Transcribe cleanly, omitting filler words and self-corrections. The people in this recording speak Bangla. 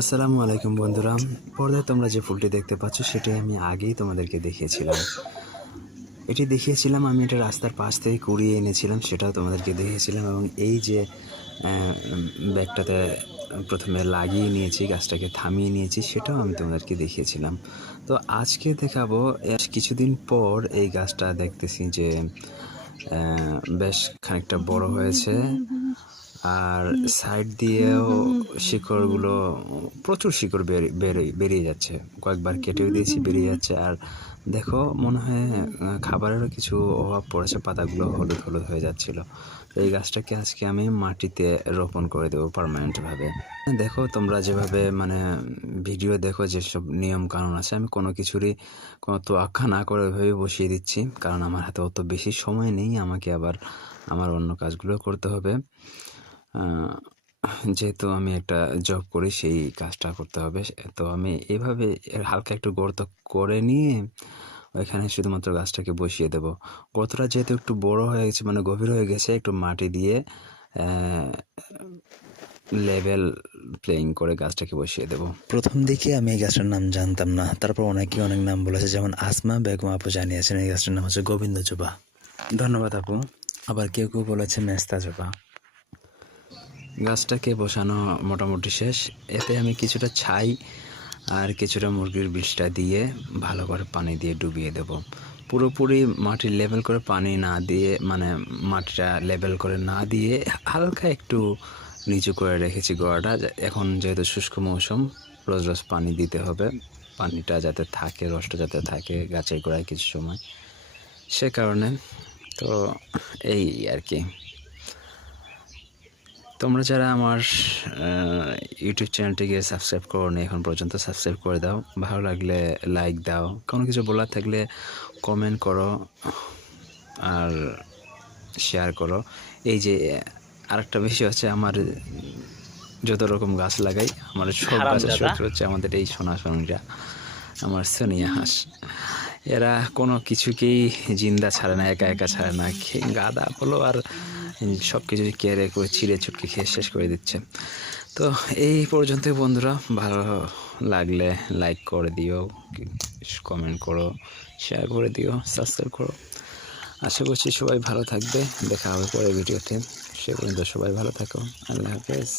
আসসালামু আলাইকুম বন্ধুরা। পর্দায় তোমরা যে ফুলটি দেখতে পাচ্ছ সেটাই আমি আগেই তোমাদেরকে দেখিয়েছিলাম। আমি এটা রাস্তার পাশ থেকে কুড়িয়ে এনেছিলাম, সেটাও তোমাদেরকে দেখিয়েছিলাম। এবং এই যে ব্যাগটাতে প্রথমে লাগিয়ে নিয়েছি, গাছটাকে থামিয়ে নিয়েছি, সেটাও আমি তোমাদেরকে দেখিয়েছিলাম। তো আজকে দেখাবো কিছুদিন পর এই গাছটা দেখতেছি যে বেশ খানিকটা বড় হয়েছে, আর সাইড দিয়েও শিকড়গুলো প্রচুর শিকড় বেরিয়ে যাচ্ছে। কয়েকবার কেটেও দিয়েছি, বেরিয়ে যাচ্ছে। আর দেখো, মনে হয় খাবারেরও কিছু অভাব পড়েছে, পাতাগুলো হলুদ হলুদ হয়ে যাচ্ছিল। তো এই গাছটাকে আজকে আমি মাটিতে রোপণ করে দেবো পার্মানেন্টভাবে। দেখো, তোমরা যেভাবে ভিডিও দেখো, যেসব নিয়ম কানুন আছে, আমি কোনো কিছুরই কোনো তোয়াক্কা না করে ওইভাবে বসিয়ে দিচ্ছি, কারণ আমার হাতে অত বেশি সময় নেই। আমাকে আবার আমার অন্য কাজগুলো করতে হবে। যেহেতু আমি একটা জব করি, সেই কাজটা করতে হবে। তো আমি এইভাবে হালকা একটু গর্ত করে নিয়ে ওইখানে শুধুমাত্র গাছটাকে বসিয়ে দেব। গর্তটা যেহেতু একটু বড় হয়ে গেছে, গভীর হয়ে গেছে, একটু মাটি দিয়ে লেভেল প্লেইং করে গাছটাকে বসিয়ে দেব। প্রথম দিকে আমি এই গাছটার নাম জানতাম না, তারপর অনেকে অনেক নাম বলেছে, যেমন আসমা বেগম আপু জানিয়েছেন এই গাছটার নাম হচ্ছে গোবিন্দ জবা। ধন্যবাদ আপু। আবার কেউ কেউ বলেছে মেস্তা জবা। গাছটাকে বসানো মোটামুটি শেষ। এতে আমি কিছুটা ছাই আর কিছুটা মুরগির বিষটা দিয়ে ভালো করে পানি দিয়ে ডুবিয়ে দেব। পুরোপুরি মাটি লেভেল করে পানি না দিয়ে, মাটিটা লেভেল করে না দিয়ে হালকা একটু নিচু করে রেখেছি গোড়াটা। এখন যেহেতু শুষ্ক মৌসুম, রোজ রোজ পানি দিতে হবে, পানিটা যাতে থাকে, রসটা যাতে থাকে গাছের গোড়ায় কিছু সময়, সে কারণে। তো এই আর কি। তোমরা যারা আমার ইউটিউব চ্যানেলটিকে সাবস্ক্রাইব করো নি এখন পর্যন্ত, সাবস্ক্রাইব করে দাও। ভালো লাগলে লাইক দাও, কোনো কিছু বলার থাকলে কমেন্ট করো আর শেয়ার করো। এই যে আরেকটা বিষয় হচ্ছে, আমার যত রকম গাছ লাগাই, আমার সব গাছের শত্রু হচ্ছে আমাদের এই সোনাসনিরা, আমার সোনিয়া হাঁস। এরা কোনো কিছুকেই জিন্দা ছাড়ে না, একা একা ছাড়ে না। গাদা বলো আর সব কিছু কেড়ে করে ছিঁড়ে ছুটকে খেয়ে শেষ করে দিচ্ছে। তো এই পর্যন্ত বন্ধুরা, ভালো লাগলে লাইক করে দিও, কমেন্ট করো, শেয়ার করে দিও, সাবস্ক্রাইব করো। আশা করছি সবাই ভালো থাকবে। দেখা হবে পরের ভিডিওতে। সে পর্যন্ত সবাই ভালো থাকো। আল্লাহ হাফেজ।